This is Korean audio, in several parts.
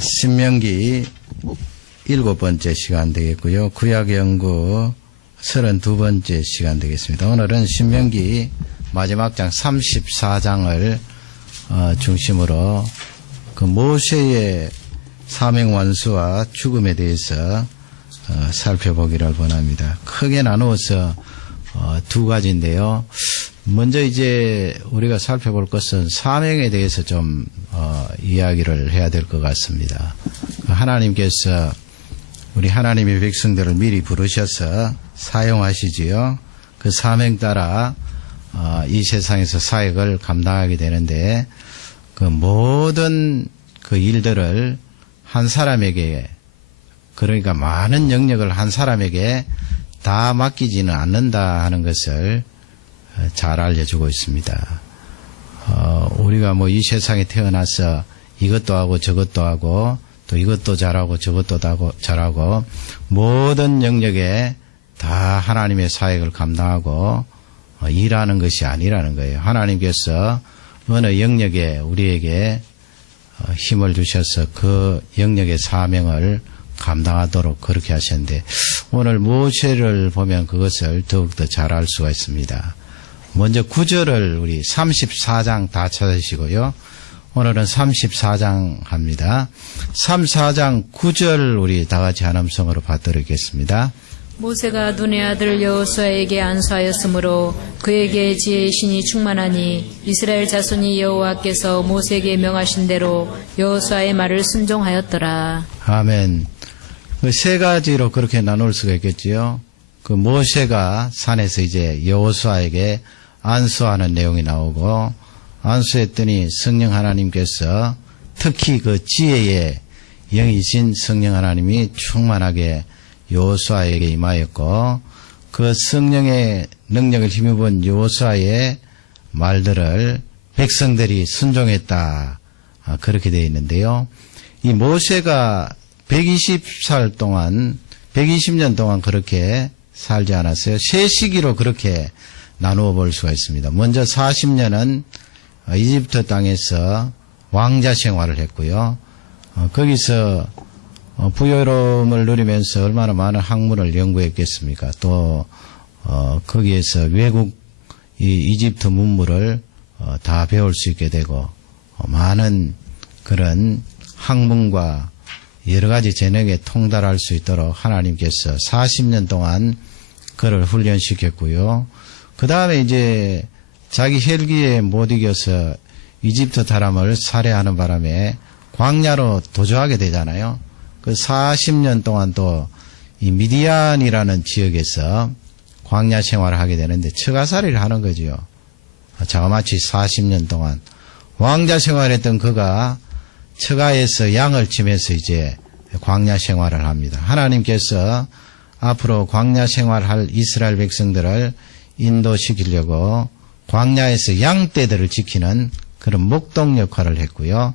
신명기 7번째 시간 되겠고요. 구약연구 32번째 시간 되겠습니다. 오늘은 신명기 마지막 장 34장을 중심으로 그 모세의 사명완수와 죽음에 대해서 살펴보기를 원합니다. 크게 나누어서 두 가지인데요. 먼저 이제 우리가 살펴볼 것은 사명에 대해서 좀 이야기를 해야 될 것 같습니다. 하나님께서 우리 하나님의 백성들을 미리 부르셔서 사용하시지요. 그 사명 따라 이 세상에서 사역을 감당하게 되는데 그 모든 그 일들을 한 사람에게, 그러니까 많은 영역을 한 사람에게 다 맡기지는 않는다 하는 것을 잘 알려주고 있습니다. 우리가 뭐 이 세상에 태어나서 이것도 하고 저것도 하고 또 이것도 잘하고 저것도 잘하고 모든 영역에 다 하나님의 사역을 감당하고 일하는 것이 아니라는 거예요. 하나님께서 어느 영역에 우리에게 힘을 주셔서 그 영역의 사명을 감당하도록 그렇게 하셨는데 오늘 모세를 보면 그것을 더욱더 잘 알 수가 있습니다. 먼저 9절을 우리 34장 다 찾으시고요. 오늘은 34장 합니다. 34장 9절 우리 다 같이 한음성으로 받들겠습니다. 모세가 눈의 아들 여호수아에게 안수하였으므로 그에게 지혜의 신이 충만하니 이스라엘 자손이 여호와께서 모세에게 명하신 대로 여호수아의 말을 순종하였더라. 아멘. 그 세 가지로 그렇게 나눌 수가 있겠지요. 그 모세가 산에서 이제 여호수아에게 안수하는 내용이 나오고 안수했더니 성령 하나님께서 특히 그 지혜의 영이신 성령 하나님이 충만하게 여호수아에게 임하였고 그 성령의 능력을 힘입은 여호수아의 말들을 백성들이 순종했다. 그렇게 되어 있는데요. 이 모세가 120살 동안 120년 동안 그렇게 살지 않았어요. 세 시기로 그렇게 나누어 볼 수가 있습니다. 먼저 40년은 이집트 땅에서 왕자 생활을 했고요. 거기서 부여로움을 누리면서 얼마나 많은 학문을 연구했겠습니까? 또 거기에서 외국 이집트 문물을 다 배울 수 있게 되고 많은 그런 학문과 여러 가지 재능에 통달할 수 있도록 하나님께서 40년 동안 그를 훈련시켰고요. 그 다음에 이제 자기 혈기에 못 이겨서 이집트 사람을 살해하는 바람에 광야로 도주하게 되잖아요. 그 40년 동안 또 이 미디안이라는 지역에서 광야 생활을 하게 되는데 처가살이를 하는 거지요. 자그마치 40년 동안 왕자 생활했던 그가 처가에서 양을 치면서 이제 광야 생활을 합니다. 하나님께서 앞으로 광야 생활할 이스라엘 백성들을 인도시키려고 광야에서 양떼들을 지키는 그런 목동 역할을 했고요.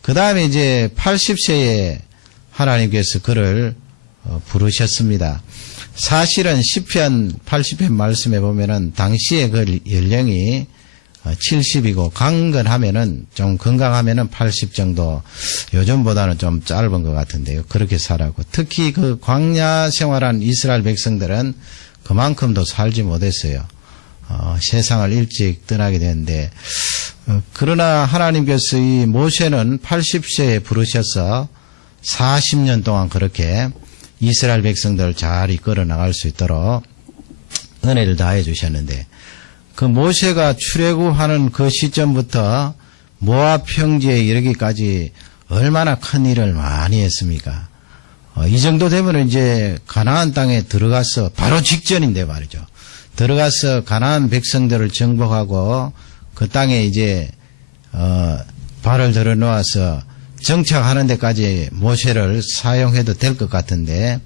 그 다음에 이제 80세에 하나님께서 그를 부르셨습니다. 사실은 시편 80편 말씀에 보면은 당시에 그 연령이 70이고 강건하면은 좀 건강하면은 80 정도, 요즘보다는 좀 짧은 것 같은데요. 그렇게 살았고 특히 그 광야 생활한 이스라엘 백성들은 그만큼도 살지 못했어요. 세상을 일찍 떠나게 되는데 그러나 하나님께서 이 모세는 80세에 부르셔서 40년 동안 그렇게 이스라엘 백성들을 잘 이끌어 나갈 수 있도록 은혜를 다해 주셨는데 그 모세가 출애굽하는 그 시점부터 모압 평지에 이르기까지 얼마나 큰 일을 많이 했습니까? 이 정도 되면 이제 가나안 땅에 들어가서 바로 직전인데 말이죠. 들어가서 가나안 백성들을 정복하고 그 땅에 이제 발을 들어놓아서 정착하는 데까지 모세를 사용해도 될 것 같은데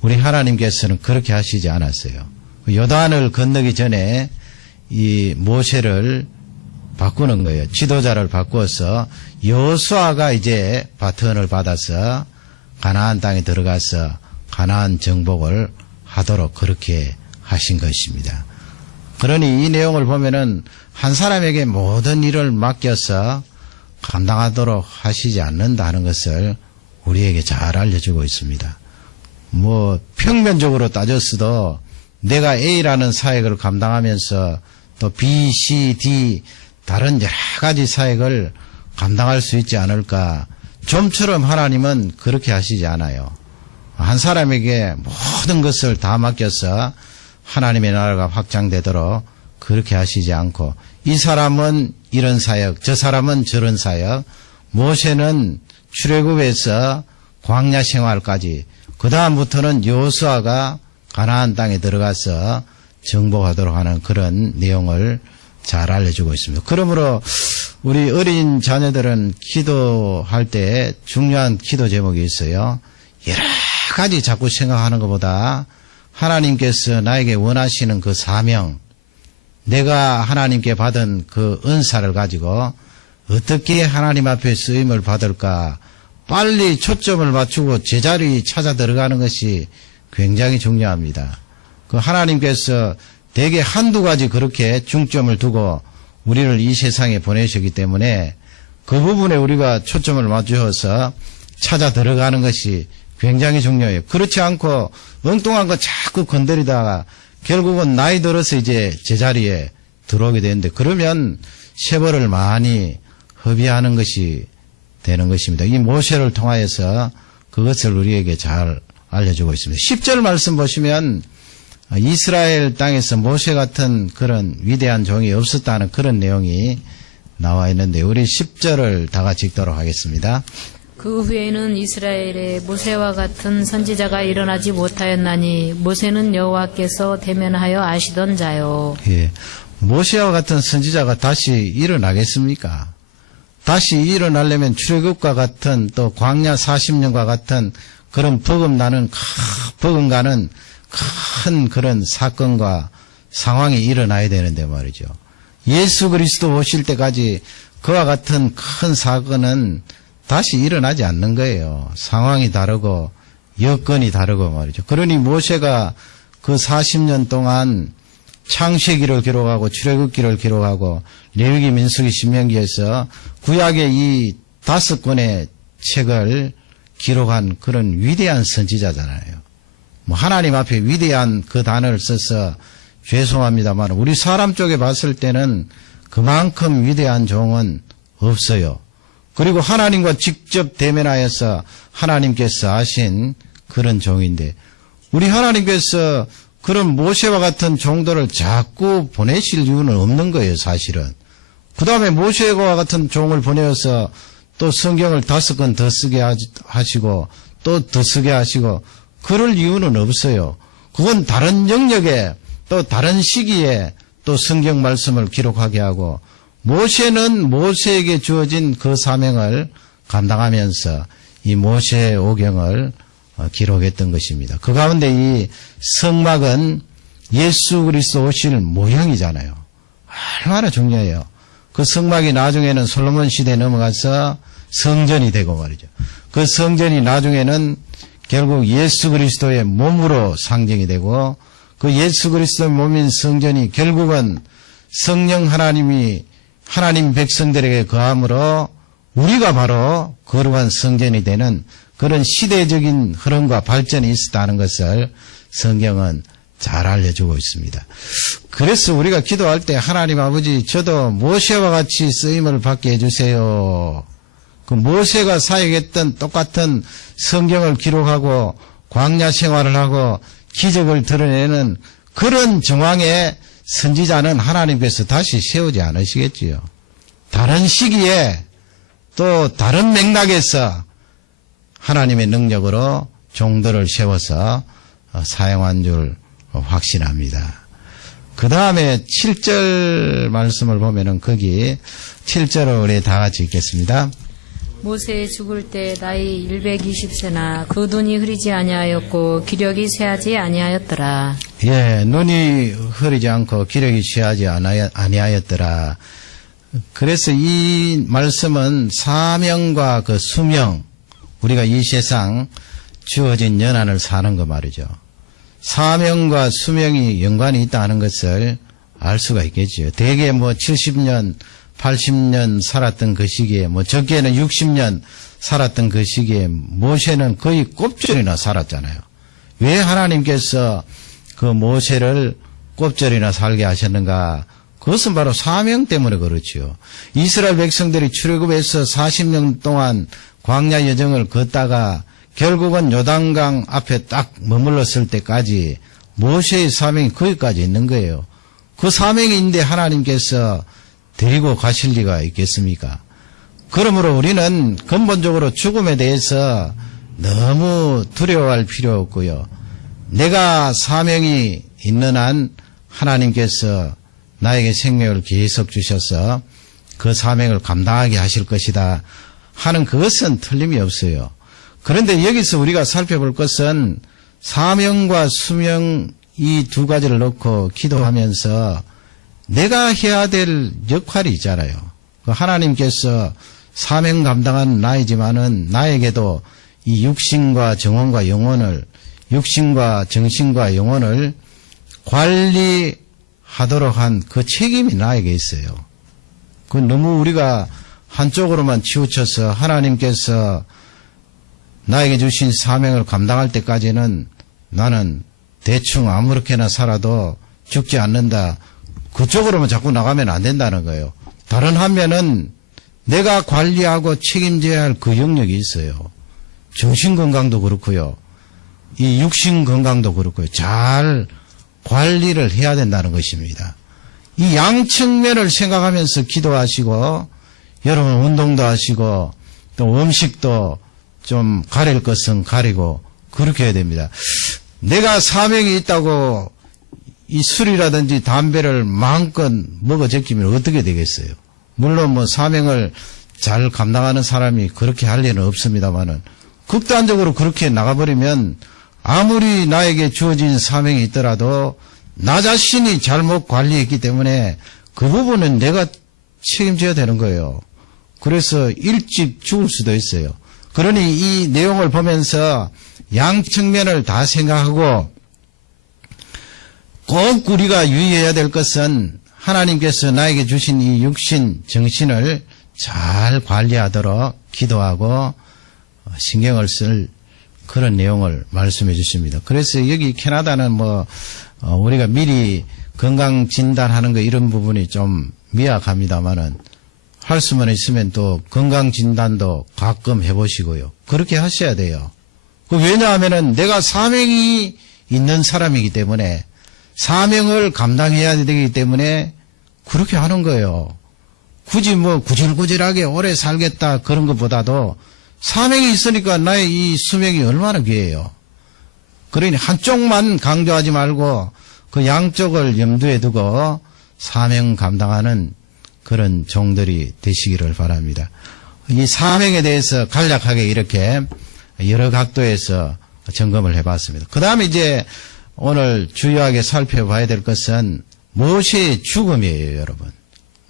우리 하나님께서는 그렇게 하시지 않았어요. 요단을 건너기 전에 이 모세를 바꾸는 거예요. 지도자를 바꾸어서 여호수아가 이제 바턴을 받아서 가나안 땅에 들어가서 가나안 정복을 하도록 그렇게 하신 것입니다. 그러니 이 내용을 보면은 한 사람에게 모든 일을 맡겨서 감당하도록 하시지 않는다는 것을 우리에게 잘 알려주고 있습니다. 뭐 평면적으로 따졌어도 내가 A라는 사역을 감당하면서 또 B, C, D 다른 여러 가지 사역을 감당할 수 있지 않을까. 좀처럼 하나님은 그렇게 하시지 않아요. 한 사람에게 모든 것을 다 맡겨서 하나님의 나라가 확장되도록 그렇게 하시지 않고, 이 사람은 이런 사역, 저 사람은 저런 사역, 모세는 출애굽에서 광야 생활까지, 그 다음부터는 여호수아가 가나안 땅에 들어가서 정복하도록 하는 그런 내용을 잘 알려주고 있습니다. 그러므로 우리 어린 자녀들은 기도할 때 중요한 기도 제목이 있어요. 여러 가지 자꾸 생각하는 것보다 하나님께서 나에게 원하시는 그 사명, 내가 하나님께 받은 그 은사를 가지고 어떻게 하나님 앞에 쓰임을 받을까, 빨리 초점을 맞추고 제자리 찾아 들어가는 것이 굉장히 중요합니다. 그 하나님께서 대개 한두 가지 그렇게 중점을 두고 우리를 이 세상에 보내셨기 때문에 그 부분에 우리가 초점을 맞추어서 찾아 들어가는 것이 굉장히 중요해요. 그렇지 않고 엉뚱한 거 자꾸 건드리다가 결국은 나이 들어서 이제 제자리에 들어오게 되는데, 그러면 세월을 많이 허비하는 것이 되는 것입니다. 이 모세를 통하여서 그것을 우리에게 잘 알려주고 있습니다. 10절 말씀 보시면 이스라엘 땅에서 모세 같은 그런 위대한 종이 없었다는 그런 내용이 나와 있는데, 우리 10절을 다 같이 읽도록 하겠습니다. 그 후에는 이스라엘에 모세와 같은 선지자가 일어나지 못하였나니 모세는 여호와께서 대면하여 아시던 자요. 예, 모세와 같은 선지자가 다시 일어나겠습니까? 다시 일어나려면 출애굽과 같은 또 광야 40년과 같은 그런 버금가는 큰 그런 사건과 상황이 일어나야 되는데 말이죠. 예수 그리스도 오실 때까지 그와 같은 큰 사건은 다시 일어나지 않는 거예요. 상황이 다르고 여건이 다르고 말이죠. 그러니 모세가 그 40년 동안 창세기를 기록하고 출애굽기를 기록하고 레위기, 민수기, 신명기에서 구약의 이 5권의 책을 기록한 그런 위대한 선지자잖아요. 뭐 하나님 앞에 위대한 그 단어를 써서 죄송합니다만 우리 사람 쪽에 봤을 때는 그만큼 위대한 종은 없어요. 그리고 하나님과 직접 대면하여서 하나님께서 하신 그런 종인데, 우리 하나님께서 그런 모세와 같은 종들을 자꾸 보내실 이유는 없는 거예요, 사실은. 그 다음에 모세와 같은 종을 보내어서 또 성경을 5권 더 쓰게 하시고 또 더 쓰게 하시고 그럴 이유는 없어요. 그건 다른 영역에 또 다른 시기에 또 성경 말씀을 기록하게 하고, 모세는 모세에게 주어진 그 사명을 감당하면서 이 모세 오경을 기록했던 것입니다. 그 가운데 이 성막은 예수 그리스도 오실 모형이잖아요. 얼마나 중요해요. 그 성막이 나중에는 솔로몬 시대에 넘어가서 성전이 되고 말이죠. 그 성전이 나중에는 결국 예수 그리스도의 몸으로 상징이 되고, 그 예수 그리스도의 몸인 성전이 결국은 성령 하나님이 하나님 백성들에게 거함으로 우리가 바로 거룩한 성전이 되는 그런 시대적인 흐름과 발전이 있었다는 것을 성경은 잘 알려주고 있습니다. 그래서 우리가 기도할 때 하나님 아버지, 저도 모세와 같이 쓰임을 받게 해주세요. 그 모세가 사역했던 똑같은 성경을 기록하고 광야 생활을 하고 기적을 드러내는 그런 정황의 선지자는 하나님께서 다시 세우지 않으시겠지요. 다른 시기에 또 다른 맥락에서 하나님의 능력으로 종들을 세워서 사용한 줄 확신합니다. 그 다음에 7절 말씀을 보면은 거기 7절을 우리 다 같이 읽겠습니다. 모세 죽을 때 나이 120세나 그 눈이 흐리지 아니하였고 기력이 쇠하지 아니하였더라. 예, 눈이 흐리지 않고 기력이 쇠하지 아니하였더라. 그래서 이 말씀은 사명과 그 수명, 우리가 이 세상 주어진 연한을 사는 거 말이죠. 사명과 수명이 연관이 있다는 것을 알 수가 있겠죠. 대개 70년, 80년 살았던 그 시기에 적게는 60년 살았던 그 시기에 모세는 거의 꼽절이나 살았잖아요. 왜 하나님께서 그 모세를 꼽절이나 살게 하셨는가? 그것은 바로 사명 때문에 그렇지요. 이스라엘 백성들이 출애굽에서 40년 동안 광야 여정을 걷다가 결국은 요단강 앞에 딱 머물렀을 때까지 모세의 사명이 거기까지 있는 거예요. 그 사명이 있는데 하나님께서 데리고 가실 리가 있겠습니까? 그러므로 우리는 근본적으로 죽음에 대해서 너무 두려워할 필요 없고요. 내가 사명이 있는 한 하나님께서 나에게 생명을 계속 주셔서 그 사명을 감당하게 하실 것이다 하는 그것은 틀림이 없어요. 그런데 여기서 우리가 살펴볼 것은 사명과 수명 이 두 가지를 놓고 기도하면서 내가 해야 될 역할이 있잖아요. 하나님께서 사명 감당한 나이지만은 나에게도 이 육신과 정신과 영혼을 육신과 정신과 영혼을 관리하도록 한 그 책임이 나에게 있어요. 그 너무 우리가 한쪽으로만 치우쳐서 하나님께서 나에게 주신 사명을 감당할 때까지는 나는 대충 아무렇게나 살아도 죽지 않는다. 그쪽으로만 자꾸 나가면 안 된다는 거예요. 다른 한면은 내가 관리하고 책임져야 할 그 영역이 있어요. 정신건강도 그렇고요. 이 육신건강도 그렇고요. 잘 관리를 해야 된다는 것입니다. 이 양측면을 생각하면서 기도하시고 여러분 운동도 하시고 또 음식도 좀 가릴 것은 가리고 그렇게 해야 됩니다. 내가 사명이 있다고 이 술이라든지 담배를 마음껏 먹어 제끼면 어떻게 되겠어요? 물론 뭐 사명을 잘 감당하는 사람이 그렇게 할 리는 없습니다만은 극단적으로 그렇게 나가버리면 아무리 나에게 주어진 사명이 있더라도 나 자신이 잘못 관리했기 때문에 그 부분은 내가 책임져야 되는 거예요. 그래서 일찍 죽을 수도 있어요. 그러니 이 내용을 보면서 양측면을 다 생각하고 꼭 우리가 유의해야 될 것은 하나님께서 나에게 주신 이 육신, 정신을 잘 관리하도록 기도하고 신경을 쓸 그런 내용을 말씀해 주십니다. 그래서 여기 캐나다는 우리가 미리 건강 진단하는 거 이런 부분이 좀 미약합니다만은 할 수만 있으면 또 건강 진단도 가끔 해보시고요. 그렇게 하셔야 돼요. 왜냐하면은 내가 사명이 있는 사람이기 때문에 사명을 감당해야 되기 때문에 그렇게 하는 거예요. 굳이 구질구질하게 오래 살겠다 그런 것보다도 사명이 있으니까 나의 이 수명이 얼마나 귀해요. 그러니 한쪽만 강조하지 말고 그 양쪽을 염두에 두고 사명 감당하는 그런 종들이 되시기를 바랍니다. 이 사명에 대해서 간략하게 이렇게 여러 각도에서 점검을 해봤습니다. 그 다음에 이제 오늘 주요하게 살펴봐야 될 것은 모세의 죽음이에요, 여러분.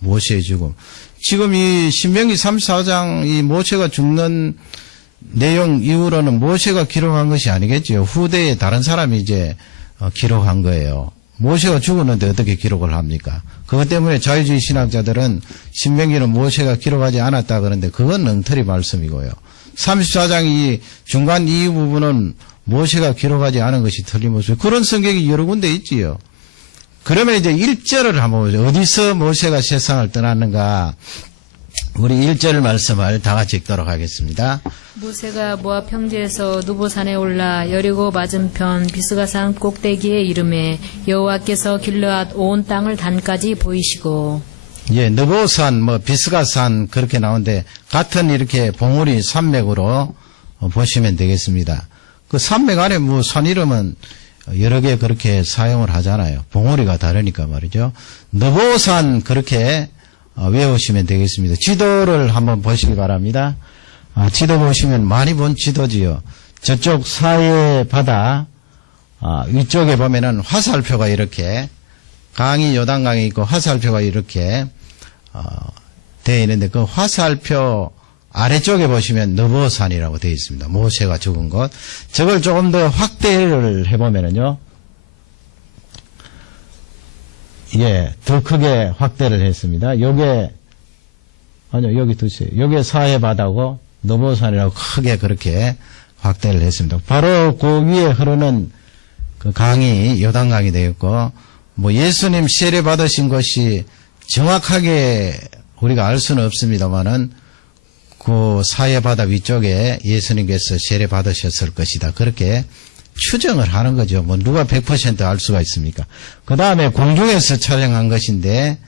모세의 죽음. 지금 이 신명기 34장 이 모세가 죽는 내용 이후로는 모세가 기록한 것이 아니겠죠. 후대에 다른 사람이 이제 기록한 거예요. 모세가 죽었는데 어떻게 기록을 합니까? 그것 때문에 자유주의 신학자들은 신명기는 모세가 기록하지 않았다 그러는데 그건 엉터리 말씀이고요. 34장 이 중간 이 부분은 모세가 기록하지 않은 것이 틀림없어요. 그런 성경이 여러 군데 있지요. 그러면 이제 1절을 한번 보죠. 어디서 모세가 세상을 떠났는가? 우리 1절 말씀을 다 같이 읽도록 하겠습니다. 모세가 모압 평지에서 누보산에 올라 여리고 맞은편 비스가산 꼭대기에 이름에 여호와께서 길르앗 온 땅을 단까지 보이시고. 예, 느보산, 비스가산 그렇게 나오는데 같은 이렇게 봉우리 산맥으로 보시면 되겠습니다. 그 산맥 안에 산 이름은 여러 개 그렇게 사용을 하잖아요. 봉우리가 다르니까 말이죠. 느보산 그렇게 외우시면 되겠습니다. 지도를 한번 보시기 바랍니다. 지도 보시면 많이 본 지도지요. 저쪽 사해 바다 위쪽에 보면은 화살표가 이렇게 강이 요단강이 있고 화살표가 이렇게 되어 있는데 그 화살표 아래쪽에 보시면 느보산이라고 되어 있습니다. 모세가 죽은 곳. 저걸 조금 더 확대를 해보면은요. 예, 더 크게 확대를 했습니다. 요게, 아니요, 여기 두세요. 요게 사해 바다고, 너보산이라고 크게 그렇게 확대를 했습니다. 바로 그 위에 흐르는 그 강이 요단강이 되었고, 뭐 예수님 세례 받으신 것이 정확하게 우리가 알 수는 없습니다만은 그 사해바다 위쪽에 예수님께서 세례 받으셨을 것이다. 그렇게 추정을 하는 거죠. 뭐 누가 100% 알 수가 있습니까? 그 다음에 공중에서 촬영한 것인데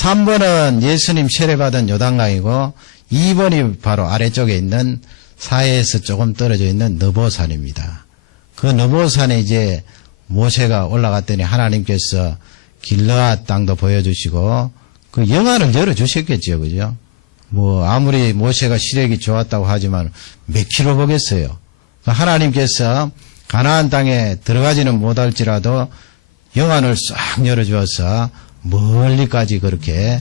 3번은 예수님 세례 받은 요단강이고 2번이 바로 아래쪽에 있는 사해에서 조금 떨어져 있는 너보산입니다. 그 너보산에 이제 모세가 올라갔더니 하나님께서 길르앗 땅도 보여주시고 그 영안을 열어주셨겠죠. 그죠? 뭐 아무리 모세가 시력이 좋았다고 하지만 몇 킬로 보겠어요. 하나님께서 가나안 땅에 들어가지는 못할지라도 영안을 싹 열어주어서 멀리까지 그렇게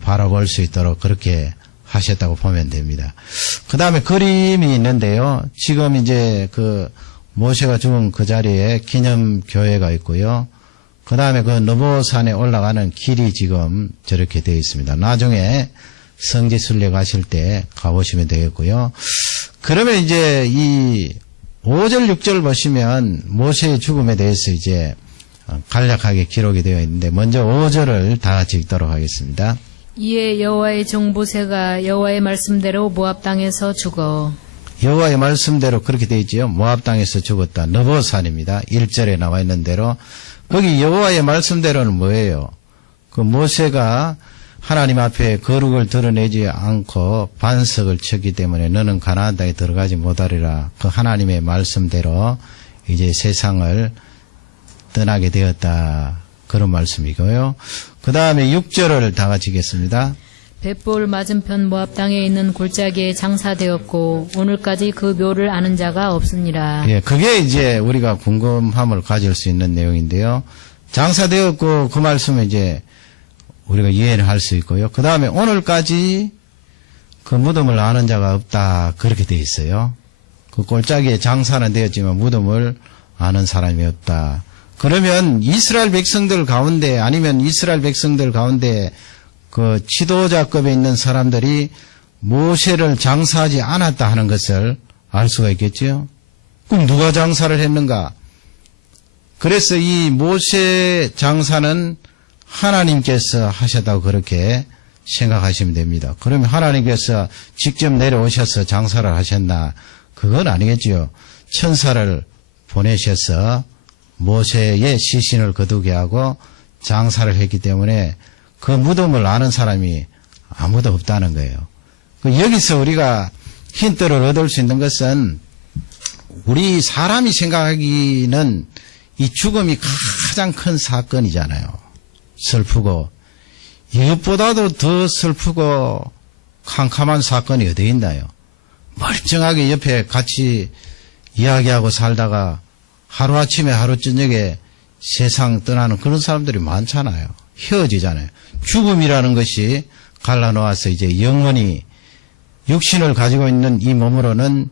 바라볼 수 있도록 그렇게 하셨다고 보면 됩니다. 그 다음에 그림이 있는데요. 지금 이제 그 모세가 죽은 그 자리에 기념교회가 있고요. 그 다음에 그 너보산에 올라가는 길이 지금 저렇게 되어 있습니다. 나중에 성지순례 가실 때 가보시면 되겠고요. 그러면 이제 이 5절, 6절 보시면 모세의 죽음에 대해서 이제 간략하게 기록이 되어 있는데 먼저 5절을 다 같이 읽도록 하겠습니다. 이에 여호와의 종 모세가 여호와의 말씀대로 모압 땅에서 죽어 여호와의 말씀대로 그렇게 되어 있지요. 모압 땅에서 죽었다. 너보산입니다. 1절에 나와 있는 대로. 거기 여호와의 말씀대로는 뭐예요? 그 모세가 하나님 앞에 거룩을 드러내지 않고 반석을 쳤기 때문에 너는 가나안 땅에 들어가지 못하리라. 그 하나님의 말씀대로 이제 세상을 떠나게 되었다. 그런 말씀이고요. 그 다음에 6절을 다 같이 읽겠습니다. 벳볼 맞은편 모압 땅에 있는 골짜기에 장사되었고 오늘까지 그 묘를 아는 자가 없으니라. 예, 그게 이제 우리가 궁금함을 가질 수 있는 내용인데요. 장사되었고 그 말씀은 이제 우리가 이해를 할 수 있고요. 그 다음에 오늘까지 그 무덤을 아는 자가 없다. 그렇게 돼 있어요. 그 골짜기에 장사는 되었지만 무덤을 아는 사람이 없다. 그러면 이스라엘 백성들 가운데 아니면 이스라엘 백성들 가운데 그 지도자급에 있는 사람들이 모세를 장사하지 않았다 하는 것을 알 수가 있겠죠. 그럼 누가 장사를 했는가? 그래서 이 모세 장사는 하나님께서 하셨다고 그렇게 생각하시면 됩니다. 그러면 하나님께서 직접 내려오셔서 장사를 하셨나? 그건 아니겠죠. 천사를 보내셔서 모세의 시신을 거두게 하고 장사를 했기 때문에 그 무덤을 아는 사람이 아무도 없다는 거예요. 여기서 우리가 힌트를 얻을 수 있는 것은 우리 사람이 생각하기는 이 죽음이 가장 큰 사건이잖아요. 슬프고 이것보다도 더 슬프고 캄캄한 사건이 어디 있나요? 멀쩡하게 옆에 같이 이야기하고 살다가 하루아침에 하루저녁에 세상 떠나는 그런 사람들이 많잖아요. 헤어지잖아요. 죽음이라는 것이 갈라놓아서 이제 영원히 육신을 가지고 있는 이 몸으로는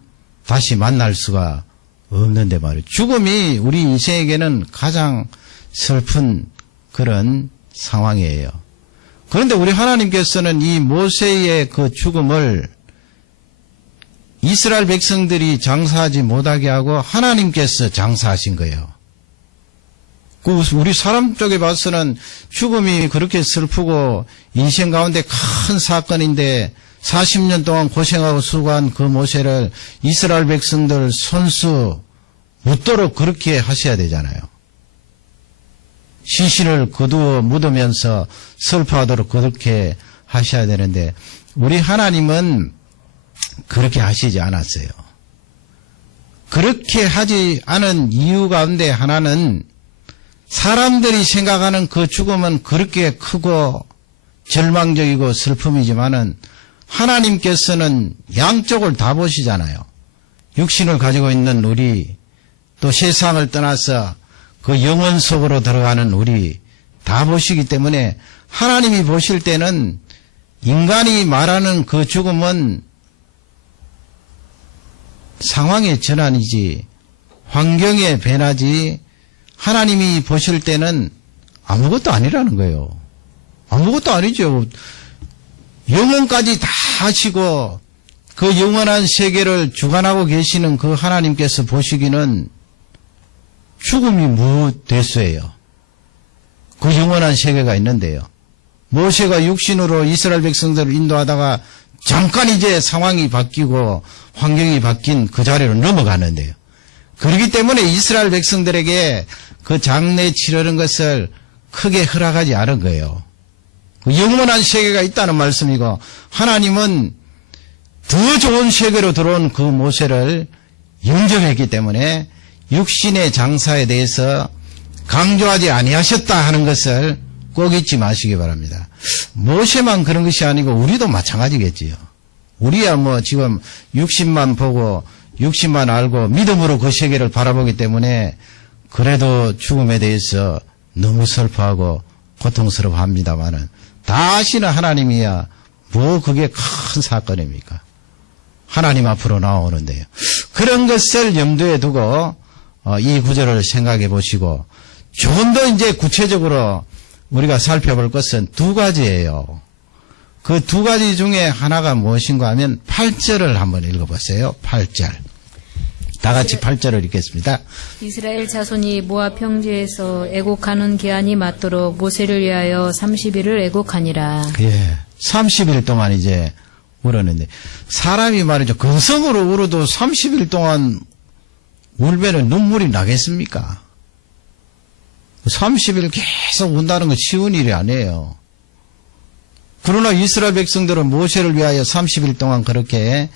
다시 만날 수가 없는데 말이에요. 죽음이 우리 인생에게는 가장 슬픈 그런 상황이에요. 그런데 우리 하나님께서는 이 모세의 그 죽음을 이스라엘 백성들이 장사하지 못하게 하고 하나님께서 장사하신 거예요. 우리 사람 쪽에 봐서는 죽음이 그렇게 슬프고 인생 가운데 큰 사건인데 40년 동안 고생하고 수고한 그 모세를 이스라엘 백성들 손수 묻도록 그렇게 하셔야 되잖아요. 시신을 거두어 묻으면서 슬퍼하도록 그렇게 하셔야 되는데 우리 하나님은 그렇게 하시지 않았어요. 그렇게 하지 않은 이유 가운데 하나는 사람들이 생각하는 그 죽음은 그렇게 크고 절망적이고 슬픔이지만은 하나님께서는 양쪽을 다 보시잖아요. 육신을 가지고 있는 우리, 또 세상을 떠나서 그 영혼 속으로 들어가는 우리 다 보시기 때문에 하나님이 보실 때는 인간이 말하는 그 죽음은 상황의 전환이지 환경의 변화지 하나님이 보실 때는 아무것도 아니라는 거예요. 아무것도 아니죠. 영혼까지 다 하시고 그 영원한 세계를 주관하고 계시는 그 하나님께서 보시기는 죽음이 무대수예요. 그 영원한 세계가 있는데요. 모세가 육신으로 이스라엘 백성들을 인도하다가 잠깐 이제 상황이 바뀌고 환경이 바뀐 그 자리로 넘어가는데요. 그렇기 때문에 이스라엘 백성들에게 그 장례 치르는 것을 크게 허락하지 않은 거예요. 그 영원한 세계가 있다는 말씀이고 하나님은 더 좋은 세계로 들어온 그 모세를 영접했기 때문에 육신의 장사에 대해서 강조하지 아니하셨다 하는 것을 꼭 잊지 마시기 바랍니다. 모세만 그런 것이 아니고 우리도 마찬가지겠지요. 우리야 뭐 지금 육신만 보고 육신만 알고 믿음으로 그 세계를 바라보기 때문에 그래도 죽음에 대해서 너무 슬퍼하고 고통스러워합니다마는 다시는 하나님이야 뭐 그게 큰 사건입니까? 하나님 앞으로 나오는데요. 그런 것을 염두에 두고 이 구절을 생각해 보시고 조금 더 이제 구체적으로 우리가 살펴볼 것은 두 가지예요. 그 두 가지 중에 하나가 무엇인가 하면 8절을 한번 읽어보세요. 8절. 다 같이 8절을 읽겠습니다. 이스라엘 자손이 모압 평지에서 애곡하는 기한이 맞도록 모세를 위하여 30일을 애곡하니라. 예. 30일 동안 이제 울었는데 사람이 말이죠. 근성으로 울어도 30일 동안 울면은 눈물이 나겠습니까? 30일 계속 운다는 건 쉬운 일이 아니에요. 그러나 이스라엘 백성들은 모세를 위하여 30일 동안 그렇게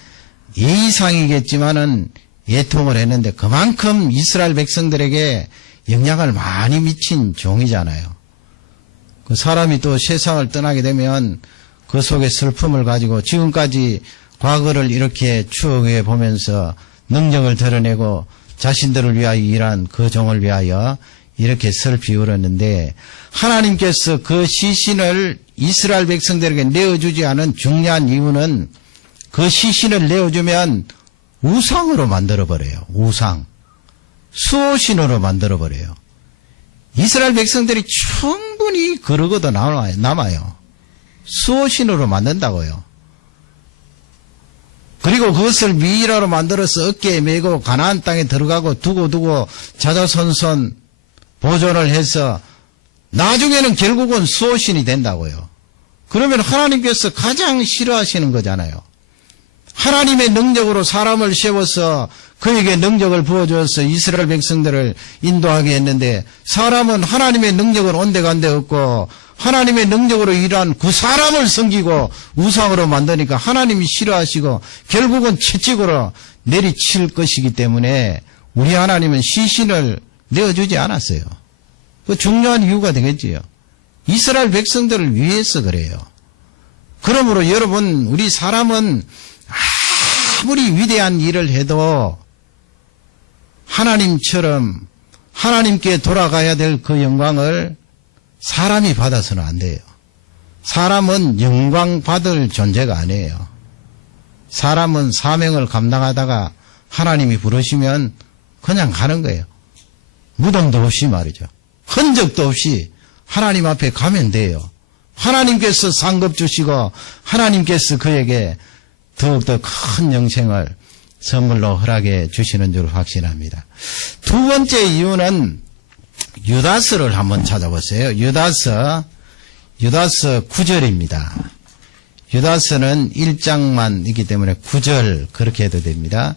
예의상이겠지만은 애통을 했는데 그만큼 이스라엘 백성들에게 영향을 많이 미친 종이잖아요. 그 사람이 또 세상을 떠나게 되면 그 속에 슬픔을 가지고 지금까지 과거를 이렇게 추억해 보면서 능력을 드러내고 자신들을 위하여 일한 그 종을 위하여 이렇게 슬피 울었는데 하나님께서 그 시신을 이스라엘 백성들에게 내어주지 않은 중요한 이유는 그 시신을 내어주면 우상으로 만들어버려요. 우상. 수호신으로 만들어버려요. 이스라엘 백성들이 충분히 그러고도 남아요. 수호신으로 만든다고요. 그리고 그것을 미이라로 만들어서 어깨에 메고 가나안 땅에 들어가고 두고 자자손손 보존을 해서 나중에는 결국은 수호신이 된다고요. 그러면 하나님께서 가장 싫어하시는 거잖아요. 하나님의 능력으로 사람을 세워서 그에게 능력을 부어줘서 이스라엘 백성들을 인도하게 했는데 사람은 하나님의 능력은 온데간데 없고 하나님의 능력으로 일한 그 사람을 섬기고 우상으로 만드니까 하나님이 싫어하시고 결국은 채찍으로 내리칠 것이기 때문에 우리 하나님은 시신을 내어주지 않았어요. 그 중요한 이유가 되겠지요. 이스라엘 백성들을 위해서 그래요. 그러므로 여러분 우리 사람은 아무리 위대한 일을 해도 하나님처럼 하나님께 돌아가야 될 그 영광을 사람이 받아서는 안 돼요. 사람은 영광 받을 존재가 아니에요. 사람은 사명을 감당하다가 하나님이 부르시면 그냥 가는 거예요. 무덤도 없이 말이죠. 흔적도 없이 하나님 앞에 가면 돼요. 하나님께서 상급 주시고 하나님께서 그에게 더욱더 큰 영생을 선물로 허락해 주시는 줄 확신합니다. 두 번째 이유는 유다서를 한번 찾아보세요. 유다서 9절입니다. 유다서는 1장만 있기 때문에 9절 그렇게 해도 됩니다.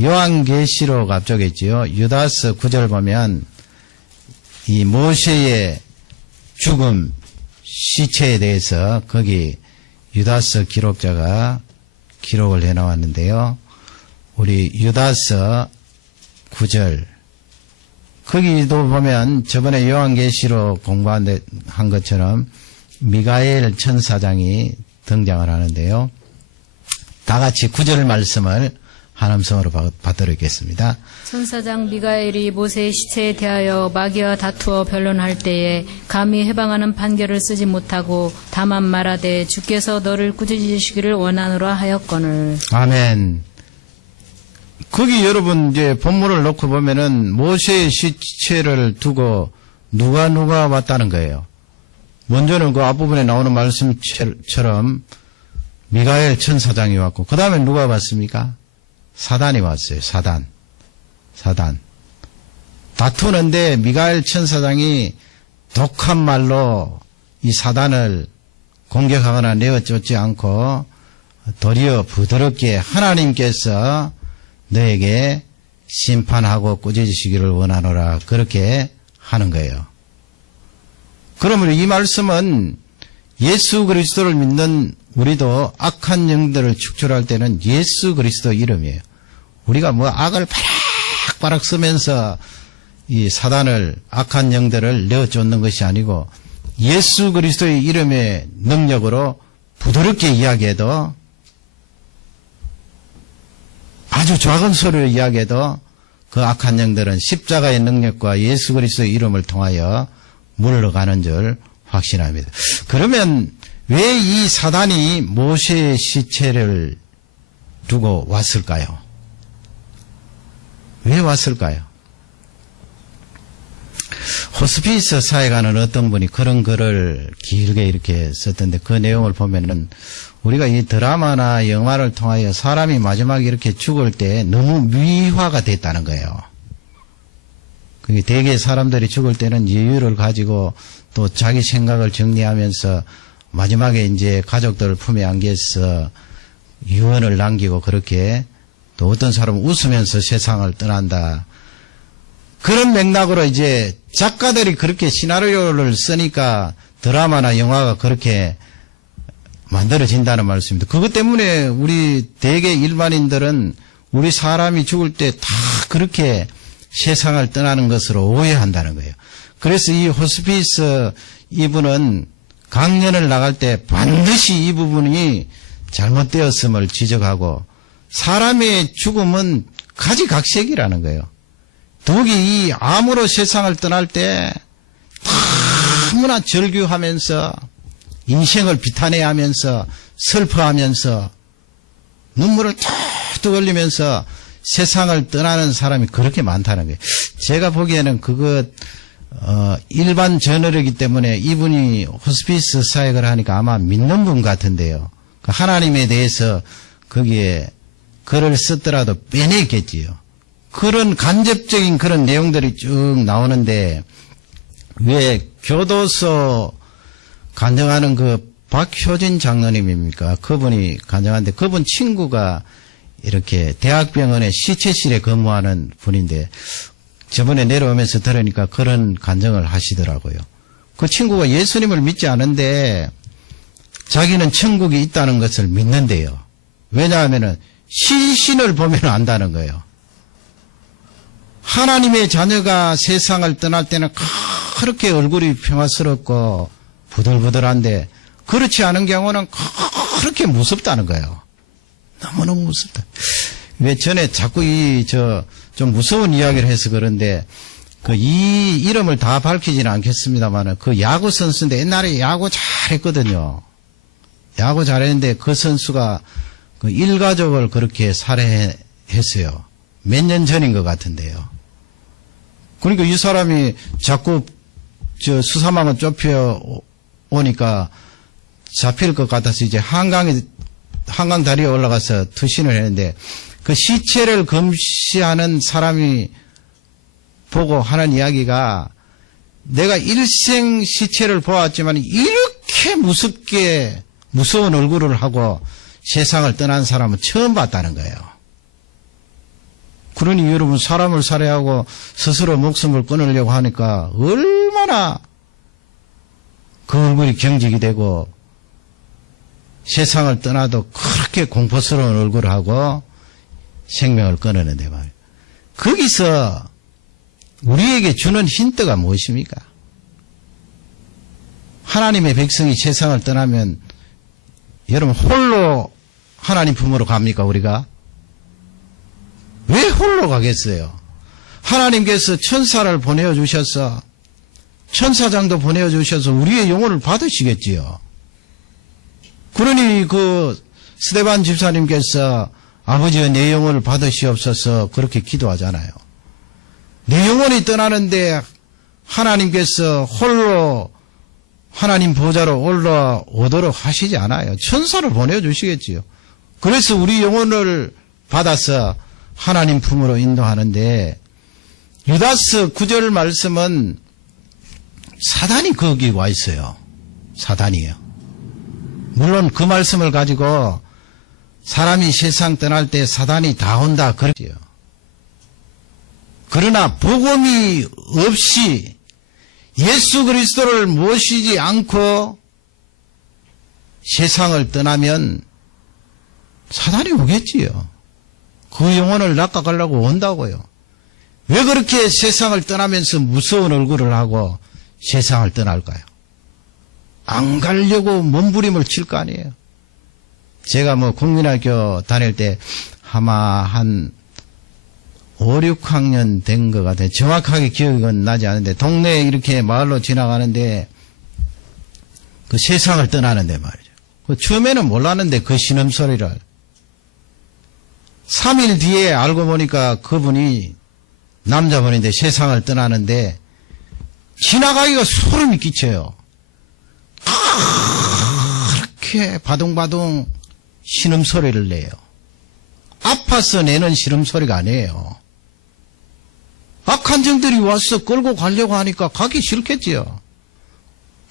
요한계시록 앞쪽에 있지요. 유다서 9절 보면 이 모세의 죽음 시체에 대해서 거기 유다서 기록자가 기록을 해놓았는데요. 우리 유다서 9절 거기도 보면 저번에 요한계시록 공부한 것처럼 미가엘 천사장이 등장을 하는데요. 다 같이 9절 말씀을 한 음성으로 받도록 하겠습니다. 천사장 미가엘이 모세의 시체에 대하여 마귀와 다투어 변론할 때에 감히 해방하는 판결을 쓰지 못하고 다만 말하되 주께서 너를 꾸짖으시기를 원하노라 하였거늘. 아멘. 거기 여러분 이제 본문을 놓고 보면은 모세의 시체를 두고 누가 왔다는 거예요. 먼저는 그 앞부분에 나오는 말씀처럼 미가엘 천사장이 왔고, 그 다음에 누가 왔습니까? 사단이 왔어요. 사단. 다투는데 미가엘 천사장이 독한 말로 이 사단을 공격하거나 내어쫓지 않고 도리어 부드럽게 하나님께서 너에게 심판하고 꾸짖으시기를 원하노라 그렇게 하는 거예요. 그러므로 이 말씀은 예수 그리스도를 믿는 우리도 악한 영들을 축출할 때는 예수 그리스도 이름이에요. 우리가 뭐 악을 바락바락 쓰면서 이 사단을, 악한 영들을 내어쫓는 것이 아니고 예수 그리스도의 이름의 능력으로 부드럽게 이야기해도, 아주 작은 소리로 이야기해도 그 악한 영들은 십자가의 능력과 예수 그리스도의 이름을 통하여 물러가는 줄 확신합니다. 그러면 왜 이 사단이 모세의 시체를 두고 왔을까요? 왜 왔을까요? 호스피스 사회가는 어떤 분이 그런 글을 길게 이렇게 썼던데, 그 내용을 보면은 우리가 이 드라마나 영화를 통하여 사람이 마지막에 이렇게 죽을 때 너무 미화가 됐다는 거예요. 그게 대개 사람들이 죽을 때는 여유를 가지고 또 자기 생각을 정리하면서 마지막에 이제 가족들을 품에 안겨서 유언을 남기고, 그렇게 또 어떤 사람은 웃으면서 세상을 떠난다. 그런 맥락으로 이제 작가들이 그렇게 시나리오를 쓰니까 드라마나 영화가 그렇게 만들어진다는 말씀입니다. 그것 때문에 우리 대개 일반인들은 우리 사람이 죽을 때 다 그렇게 세상을 떠나는 것으로 오해한다는 거예요. 그래서 이 호스피스 이분은 강연을 나갈 때 반드시 이 부분이 잘못되었음을 지적하고, 사람의 죽음은 가지각색이라는 거예요. 더욱이 이 암으로 세상을 떠날 때 너무나 절규하면서 인생을 비탄해야 하면서 슬퍼하면서 눈물을 툭툭 흘리면서 세상을 떠나는 사람이 그렇게 많다는 거예요. 제가 보기에는 그것 일반 저널이기 때문에 이분이 호스피스 사역을 하니까 아마 믿는 분 같은데요. 하나님에 대해서 거기에 글을 썼더라도 빼내겠지요. 그런 간접적인 그런 내용들이 쭉 나오는데, 왜 교도소 간증하는 그 박효진 장로님입니까? 그분이 간증하는데, 그분 친구가 이렇게 대학병원의 시체실에 근무하는 분인데, 저번에 내려오면서 들으니까 그런 간증을 하시더라고요. 그 친구가 예수님을 믿지 않은데 자기는 천국이 있다는 것을 믿는데요. 왜냐하면 시신을 보면 안다는 거예요. 하나님의 자녀가 세상을 떠날 때는 그렇게 얼굴이 평화스럽고 부들부들한데, 그렇지 않은 경우는 그렇게 무섭다는 거예요. 너무너무 무섭다. 왜 전에 자꾸 좀 무서운 이야기를 해서 그런데, 이 이름을 다 밝히지는 않겠습니다만, 그 야구 선수인데 옛날에 야구 잘했거든요. 야구 잘했는데 그 선수가 그 일가족을 그렇게 살해했어요. 몇 년 전인 것 같은데요. 그러니까 이 사람이 자꾸 수사망을 좁혀 오니까 잡힐 것 같아서 이제 한강 다리에 올라가서 투신을 했는데, 그 시체를 검시하는 사람이 보고 하는 이야기가, 내가 일생 시체를 보았지만 이렇게 무서운 얼굴을 하고 세상을 떠난 사람은 처음 봤다는 거예요. 그러니 여러분, 사람을 살해하고 스스로 목숨을 끊으려고 하니까 얼마나 그 얼굴이 경직이 되고 세상을 떠나도 그렇게 공포스러운 얼굴을 하고 생명을 끊었는데 말이에요. 거기서 우리에게 주는 힌트가 무엇입니까? 하나님의 백성이 세상을 떠나면 여러분 홀로 하나님 품으로 갑니까, 우리가? 왜 홀로 가겠어요? 하나님께서 천사를 보내어 주셔서, 천사장도 보내어 주셔서 우리의 영혼을 받으시겠지요. 그러니 스데반 집사님께서 아버지의 내 영혼을 받으시옵소서 그렇게 기도하잖아요. 내 영혼이 떠나는데 하나님께서 홀로 하나님 보좌로 올라오도록 하시지 않아요. 천사를 보내주시겠지요. 그래서 우리 영혼을 받아서 하나님 품으로 인도하는데 유다서 9절 말씀은 사단이 거기 와 있어요. 사단이에요. 물론 그 말씀을 가지고 사람이 세상 떠날 때 사단이 다 온다 그러지요. 그러나 복음이 없이 예수 그리스도를 모시지 않고 세상을 떠나면 사단이 오겠지요. 그 영혼을 낚아가려고 온다고요. 왜 그렇게 세상을 떠나면서 무서운 얼굴을 하고 세상을 떠날까요? 안 가려고 몸부림을 칠 거 아니에요. 제가 국민학교 다닐 때 아마 한 5, 6학년 된 것 같아요. 정확하게 기억은 나지 않은데 동네에 이렇게 마을로 지나가는데 그 세상을 떠나는데 말이죠. 처음에는 몰랐는데 그 신음소리를 3일 뒤에 알고 보니까 그분이 남자분인데 세상을 떠나는데 지나가기가 소름이 끼쳐요. 그렇게 바둥바둥 신음소리를 내요. 아파서 내는 신음소리가 아니에요. 악한 정들이 와서 끌고 가려고 하니까 가기 싫겠지요.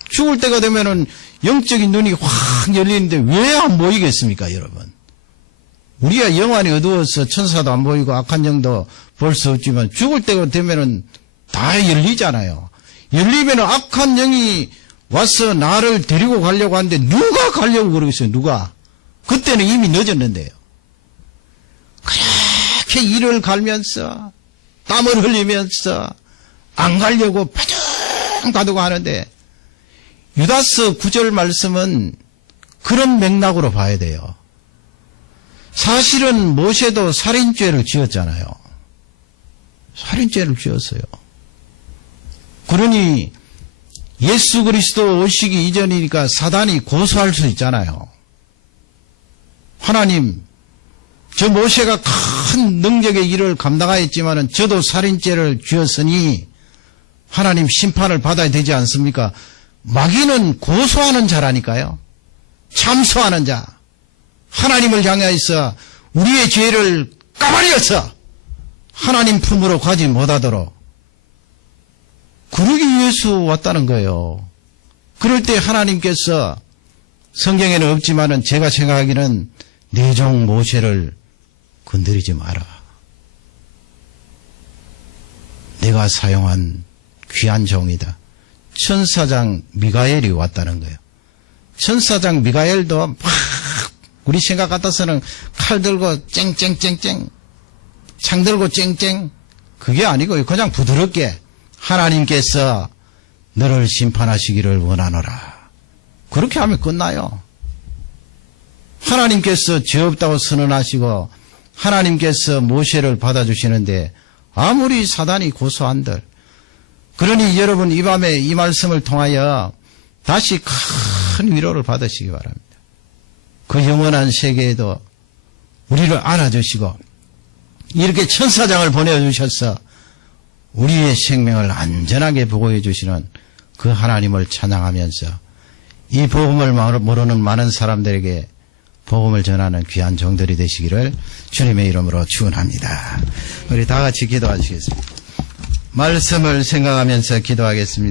죽을 때가 되면은 영적인 눈이 확 열리는데 왜 안 보이겠습니까, 여러분? 우리가 영안이 어두워서 천사도 안 보이고 악한 정도 볼 수 없지만 죽을 때가 되면은 다 열리잖아요. 열리면은 악한 영이 와서 나를 데리고 가려고 하는데 누가 가려고 그러겠어요, 누가? 그때는 이미 늦었는데요. 그렇게 이를 갈면서 땀을 흘리면서 안 가려고 바둥바둥 하는데 유다서 9절 말씀은 그런 맥락으로 봐야 돼요. 사실은 모세도 살인죄를 지었잖아요. 살인죄를 지었어요. 그러니 예수 그리스도 오시기 이전이니까 사단이 고소할 수 있잖아요. 하나님, 저 모세가 큰 능력의 일을 감당하였지만은 저도 살인죄를 지었으니 하나님 심판을 받아야 되지 않습니까? 마귀는 고소하는 자라니까요. 참소하는 자. 하나님을 향하여서 우리의 죄를 까발려서 하나님 품으로 가지 못하도록 그러기 위해서 왔다는 거예요. 그럴 때 하나님께서 성경에는 없지만은 제가 생각하기는 내 종 모세를 건드리지 마라. 내가 사용한 귀한 종이다. 천사장 미가엘이 왔다는 거예요. 천사장 미가엘도 막 우리 생각 같아서는 칼 들고 쨍쨍쨍쨍 창 들고 쨍쨍 그게 아니고요. 그냥 부드럽게 하나님께서 너를 심판하시기를 원하노라. 그렇게 하면 끝나요. 하나님께서 죄 없다고 선언하시고 하나님께서 모세를 받아주시는데 아무리 사단이 고소한들 그러니 여러분 이 밤에 이 말씀을 통하여 다시 큰 위로를 받으시기 바랍니다. 그 영원한 세계에도 우리를 안아주시고 이렇게 천사장을 보내주셔서 우리의 생명을 안전하게 보호해 주시는 그 하나님을 찬양하면서 이 복음을 모르는 많은 사람들에게 복음을 전하는 귀한 종들이 되시기를 주님의 이름으로 축원합니다. 우리 다 같이 기도하시겠습니다. 말씀을 생각하면서 기도하겠습니다.